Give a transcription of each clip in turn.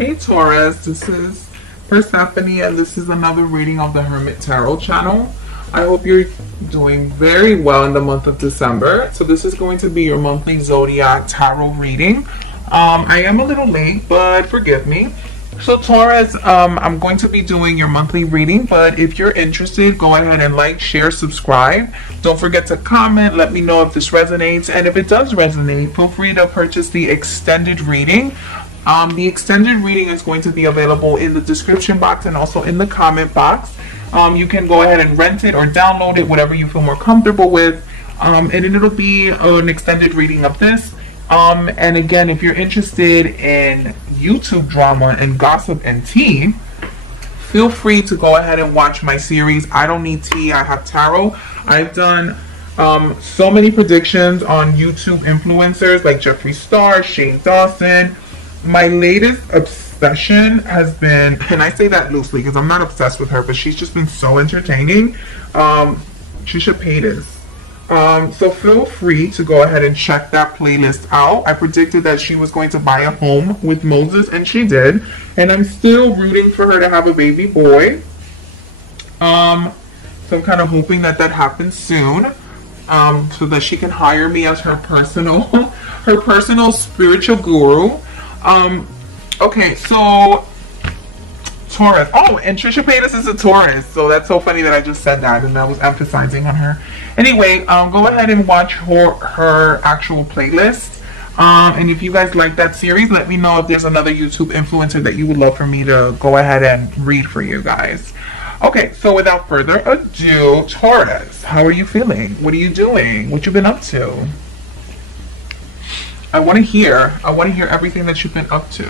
Hey Taurus, this is Persephone and this is another reading of the Hermit Tarot channel. I hope you're doing very well in the month of December. So this is going to be your monthly Zodiac Tarot reading. I am a little late, but forgive me. So Taurus, I'm going to be doing your monthly reading, but if you're interested, go ahead and like, share, subscribe. Don't forget to comment, let me know if this resonates, and if it does resonate, feel free to purchase the extended reading. The extended reading is going to be available in the description box and also in the comment box. You can go ahead and rent it or download it, whatever you feel more comfortable with, and it'll be an extended reading of this. And again, if you're interested in YouTube drama and gossip and tea, feel free to go ahead and watch my series, I Don't Need Tea, I Have Tarot. I've done so many predictions on YouTube influencers like Jeffree Star, Shane Dawson. My latest obsession has been, and I say that loosely because I'm not obsessed with her, but she's just been so entertaining. She should pay this. So feel free to go ahead and check that playlist out. I predicted that she was going to buy a home with Moses, and she did. And I'm still rooting for her to have a baby boy. So I'm kind of hoping that that happens soon, so that she can hire me as her personal spiritual guru. Okay, so Taurus. Oh, and Trisha Paytas is a Taurus, so that's so funny that I just said that and I was emphasizing on her. Anyway, go ahead and watch her actual playlist. And if you guys like that series, let me know if there's another YouTube influencer that you would love for me to go ahead and read for you guys. Okay, so without further ado, Taurus, how are you feeling? What are you doing? What you been up to? I want to hear everything that you've been up to.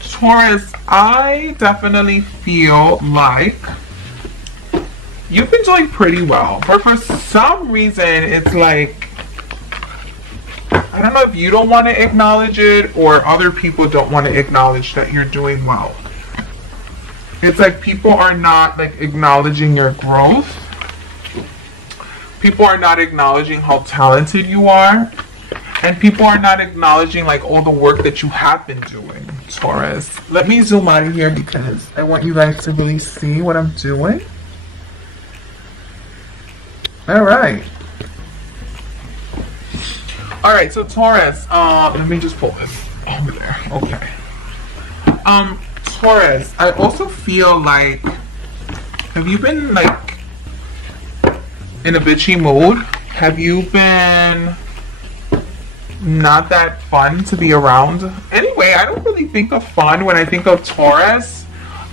Taurus, I definitely feel like you've been doing pretty well, but for some reason it's like, I don't know if you don't want to acknowledge it or other people don't want to acknowledge that you're doing well. It's like people are not like acknowledging your growth. People are not acknowledging how talented you are, and people are not acknowledging like all the work that you have been doing, Taurus. Let me zoom out of here because I want you guys to really see what I'm doing. Alright, so Taurus, let me just pull this over there. Okay. Taurus, I also feel like, have you been like in a bitchy mood? Have you been not that fun to be around? Anyway, I don't really think of fun when I think of Taurus.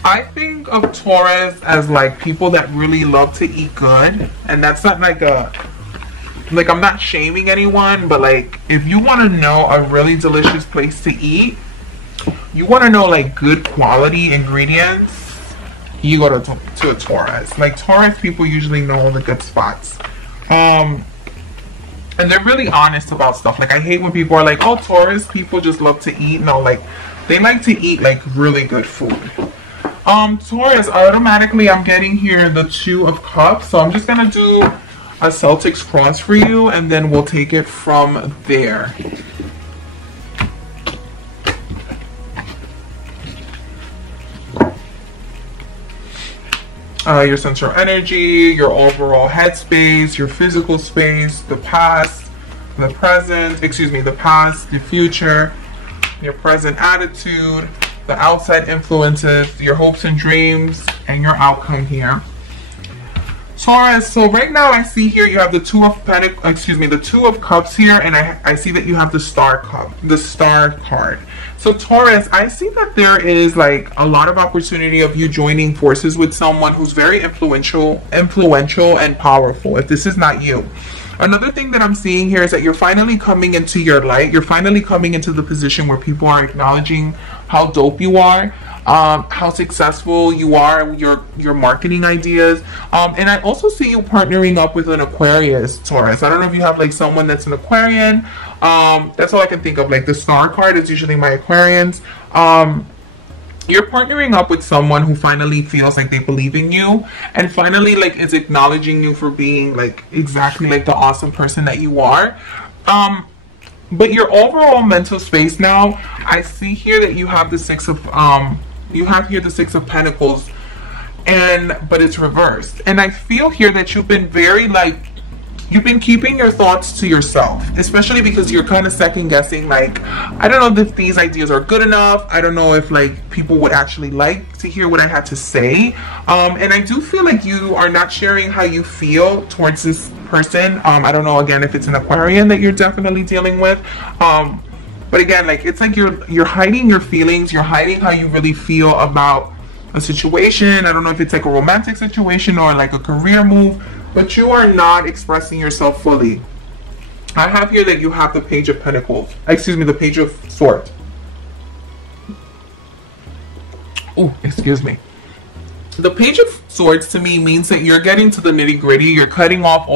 I think of Taurus as like people that really love to eat good, and that's not like I'm not shaming anyone, but like if you want to know a really delicious place to eat, you want to know like good quality ingredients, you go to a Taurus. Like Taurus people usually know all the good spots. And they're really honest about stuff. Like I hate when people are like, oh, Taurus people just love to eat. No, like they like to eat like really good food. Taurus, automatically I'm getting here the Two of Cups. So I'm just gonna do a Celtics cross for you and then we'll take it from there. Your central energy, your overall headspace, your physical space, the past, the present, the past, the future, your present attitude, the outside influences, your hopes and dreams, and your outcome here. Taurus, so right now I see here you have the the Two of Cups here, and I see that you have the Star card. So Taurus, I see that there is like a lot of opportunity of you joining forces with someone who's very influential and powerful, if this is not you. Another thing that I'm seeing here is that you're finally coming into your light. You're finally coming into the position where people are acknowledging how dope you are, how successful you are, your marketing ideas. And I also see you partnering up with an Aquarius, Taurus. I don't know if you have like someone that's an Aquarian. That's all I can think of. Like the Star card is usually my Aquarians. You're partnering up with someone who finally feels like they believe in you and finally like is acknowledging you for being like exactly like the awesome person that you are. But your overall mental space now, I see here that you have the six of you have here the Six of Pentacles, but it's reversed. And I feel here that you've been very like, you've been keeping your thoughts to yourself, especially because you're kind of second guessing, like, I don't know if these ideas are good enough. I don't know if like people would actually like to hear what I had to say. And I do feel like you are not sharing how you feel towards this person. I don't know, again, if it's an Aquarian that you're definitely dealing with. But again, like, it's like you're hiding your feelings. You're hiding how you really feel about a situation. I don't know if it's like a romantic situation or like a career move, but you are not expressing yourself fully. I have here that you have the Page of Pentacles. Excuse me, the Page of Swords. Oh, excuse me. The Page of Swords to me means that you're getting to the nitty-gritty. You're cutting off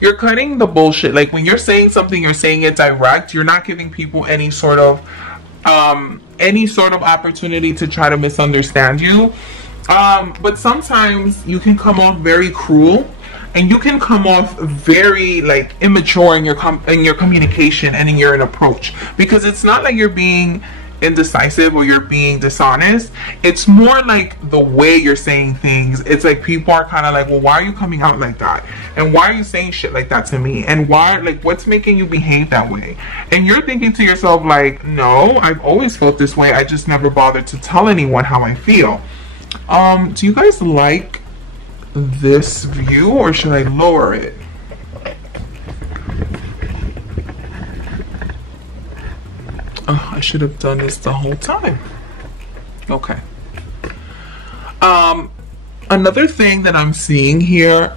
you're cutting the bullshit. Like, when you're saying something, you're saying it direct. You're not giving people any sort of opportunity to try to misunderstand you. But sometimes you can come off very cruel, and you can come off very like immature in your communication and in your approach, because it's not like you're being indecisive or you're being dishonest. It's more like the way you're saying things. It's like people are kind of like, well, why are you coming out like that? And why are you saying shit like that to me? And why, like, what's making you behave that way? And you're thinking to yourself like, no, I've always felt this way. I just never bothered to tell anyone how I feel. Do you guys like this view, or should I lower it? Oh, I should have done this the whole time. Okay. Another thing that I'm seeing here,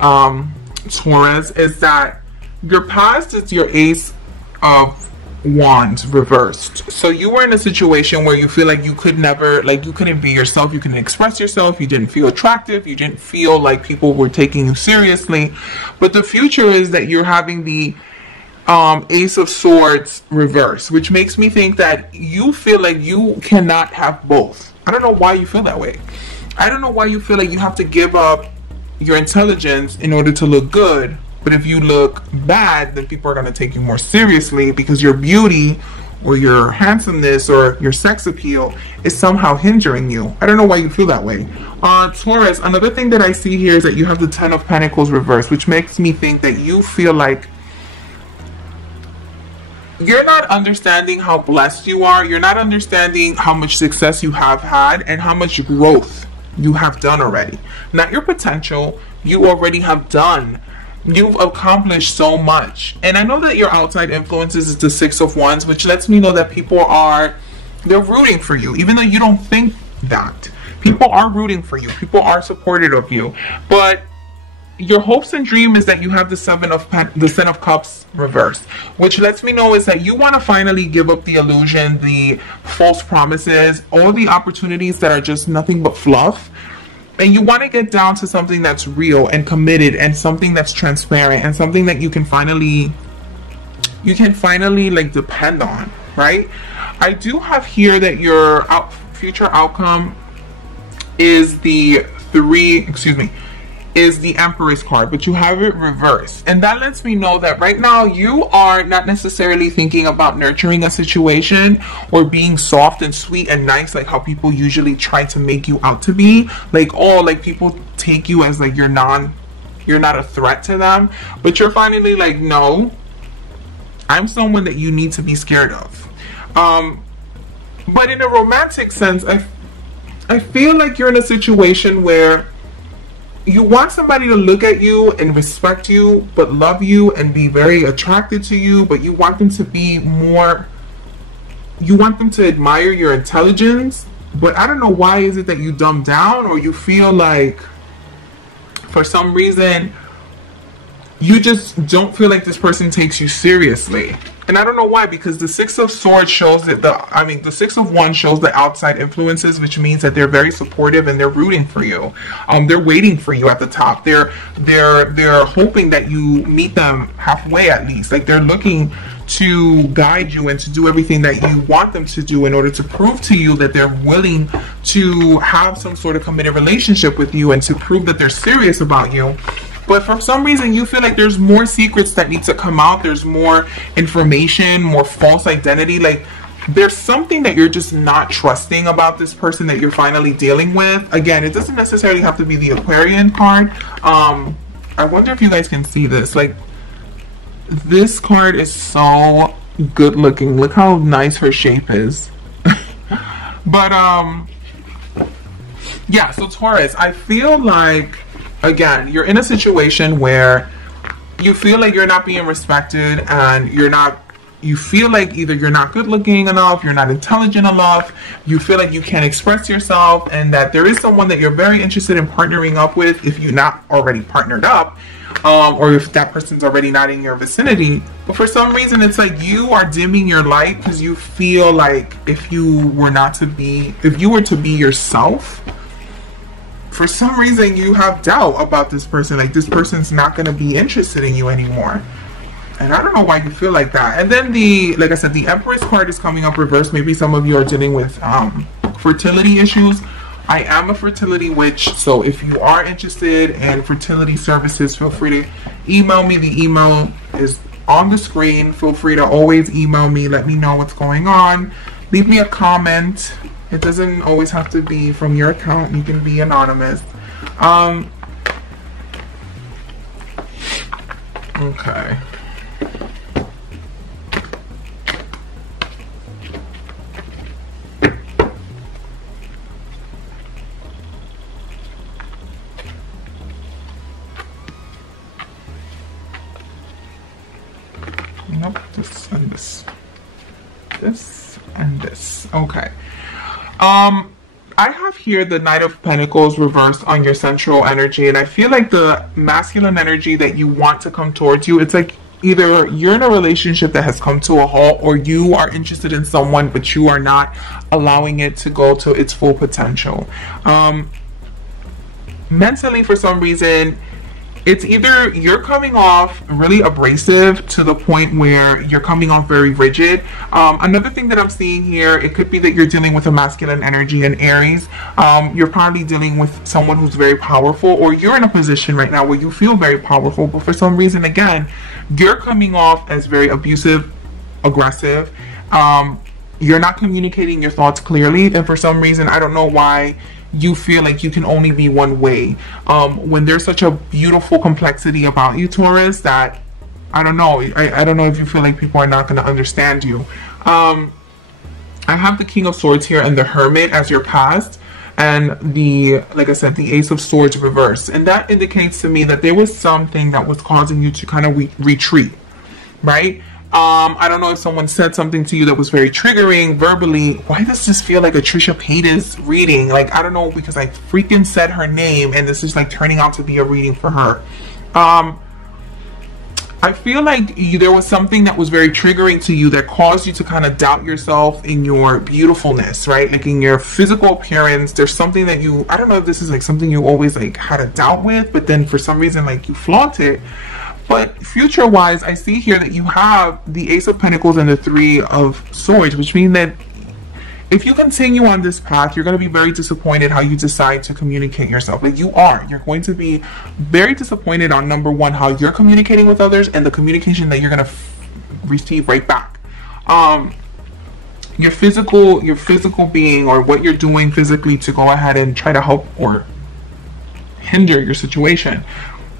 Taurus, is that your past is your Ace of Wands reversed. So you were in a situation where you feel like you could never, like, you couldn't be yourself, you couldn't express yourself, you didn't feel attractive, you didn't feel like people were taking you seriously. But the future is that you're having the Ace of Swords reverse, which makes me think that you feel like you cannot have both. I don't know why you feel that way. I don't know why you feel like you have to give up your intelligence in order to look good, but if you look bad, then people are going to take you more seriously because your beauty or your handsomeness or your sex appeal is somehow hindering you. I don't know why you feel that way. Taurus, another thing that I see here is that you have the Ten of Pentacles reversed, which makes me think that you feel like you're not understanding how blessed you are. You're not understanding how much success you have had and how much growth you have done already. Not your potential, you already have done. You've accomplished so much. And I know that your outside influences is the Six of Wands, which lets me know that people they're rooting for you, even though you don't think that. People are rooting for you. People are supportive of you. But your hopes and dream is that you have the Ten of Cups reversed, which lets me know is that you want to finally give up the illusion, the false promises, all the opportunities that are just nothing but fluff, and you want to get down to something that's real and committed and something that's transparent and something that you can finally like depend on, right? I do have here that your future outcome is the Empress card, but you have it reversed, and that lets me know that right now you are not necessarily thinking about nurturing a situation or being soft and sweet and nice like how people usually try to make you out to be, like, oh, like people take you as like you're not a threat to them, but you're finally like, no, I'm someone that you need to be scared of. But in a romantic sense, I feel like you're in a situation where you want somebody to look at you and respect you, but love you and be very attracted to you, but you want them to be more, you want them to admire your intelligence, but I don't know why is it that you dumb down, or you feel like for some reason you just don't feel like this person takes you seriously. And I don't know why, because the Six of Swords shows that the Six of Wands shows the outside influences, which means that they're very supportive and they're rooting for you. They're waiting for you at the top. They're hoping that you meet them halfway at least. Like, they're looking to guide you and to do everything that you want them to do in order to prove to you that they're willing to have some sort of committed relationship with you and to prove that they're serious about you. But for some reason, you feel like there's more secrets that need to come out. There's more information, more false identity. Like, there's something that you're just not trusting about this person that you're finally dealing with. Again, it doesn't necessarily have to be the Aquarian card. I wonder if you guys can see this. Like, this card is so good looking. Look how nice her shape is. But, yeah, so Taurus, I feel like, again, you're in a situation where you feel like you're not being respected, and you feel like either you're not good looking enough, you're not intelligent enough, you feel like you can't express yourself, and that there is someone that you're very interested in partnering up with if you're not already partnered up, or if that person's already not in your vicinity. But for some reason, it's like you are dimming your light because you feel like if you were to be yourself, for some reason you have doubt about this person. Like, this person's not going to be interested in you anymore. And I don't know why you feel like that. And then like I said, the Empress card is coming up reversed. Maybe some of you are dealing with fertility issues. I am a fertility witch, so if you are interested in fertility services, feel free to email me. The email is on the screen. Feel free to always email me. Let me know what's going on. Leave me a comment. It doesn't always have to be from your account. You can be anonymous. Okay. Nope, this and this. This and this. Okay. I have here the Knight of Pentacles reversed on your central energy, and I feel like the masculine energy that you want to come towards you, it's like either you're in a relationship that has come to a halt, or you are interested in someone but you are not allowing it to go to its full potential. Mentally, for some reason, it's either you're coming off really abrasive to the point where you're coming off very rigid. Another thing that I'm seeing here, it could be that you're dealing with a masculine energy in Aries. You're probably dealing with someone who's very powerful, or you're in a position right now where you feel very powerful, but for some reason, again, you're coming off as very abusive, aggressive. You're not communicating your thoughts clearly, and for some reason, I don't know why, you feel like you can only be one way. When there's such a beautiful complexity about you, Taurus, that I don't know. I don't know if you feel like people are not going to understand you. I have the King of Swords here and the Hermit as your past, and like I said, the Ace of Swords reversed, and that indicates to me that there was something that was causing you to kind of retreat, right? I don't know if someone said something to you that was very triggering verbally. Why does this feel like a Trisha Paytas reading? Like, I don't know, because I freaking said her name and this is like turning out to be a reading for her. I feel like there was something that was very triggering to you that caused you to kind of doubt yourself in your beautifulness, right? Like in your physical appearance. There's something that I don't know if this is like something you always like had a doubt with, but then for some reason like you flaunt it. But future-wise, I see here that you have the Ace of Pentacles and the Three of Swords, which means that if you continue on this path, you're going to be very disappointed how you decide to communicate yourself. Like you're going to be very disappointed on, number one, how you're communicating with others and the communication that you're going to receive right back. Your physical being, or what you're doing physically to go ahead and try to help or hinder your situation.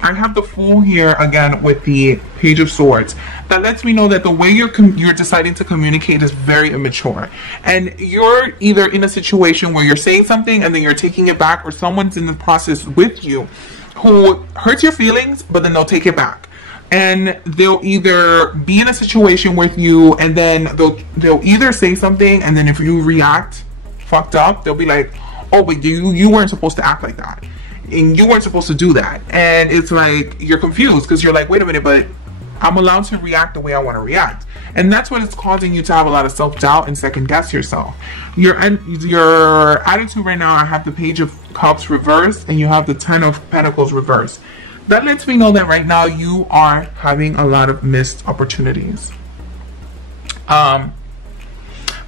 I have the Fool here again with the Page of Swords. That lets me know that the way you're deciding to communicate is very immature. And you're either in a situation where you're saying something and then you're taking it back, or someone's in the process with you who hurts your feelings, but then they'll take it back. And they'll either be in a situation with you and then they'll either say something, and then if you react fucked up, they'll be like, oh, but you weren't supposed to act like that. And you weren't supposed to do that. And it's like you're confused because you're like, wait a minute, but I'm allowed to react the way I want to react. And that's what is causing you to have a lot of self-doubt and second guess yourself. Your attitude right now, I have the Page of Cups reversed and you have the Ten of Pentacles reversed. That lets me know that right now you are having a lot of missed opportunities.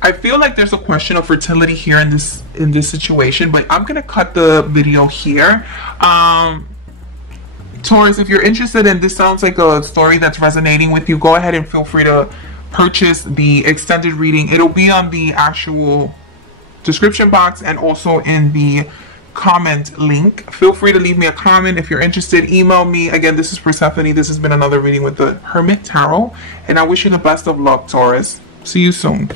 I feel like there's a question of fertility here in this situation, but I'm gonna cut the video here. Taurus, if you're interested and this sounds like a story that's resonating with you, go ahead and feel free to purchase the extended reading. It'll be on the actual description box and also in the comment link. Feel free to leave me a comment if you're interested. Email me. Again, this is Persephone. This has been another reading with the Hermit Tarot, and I wish you the best of luck, Taurus. See you soon.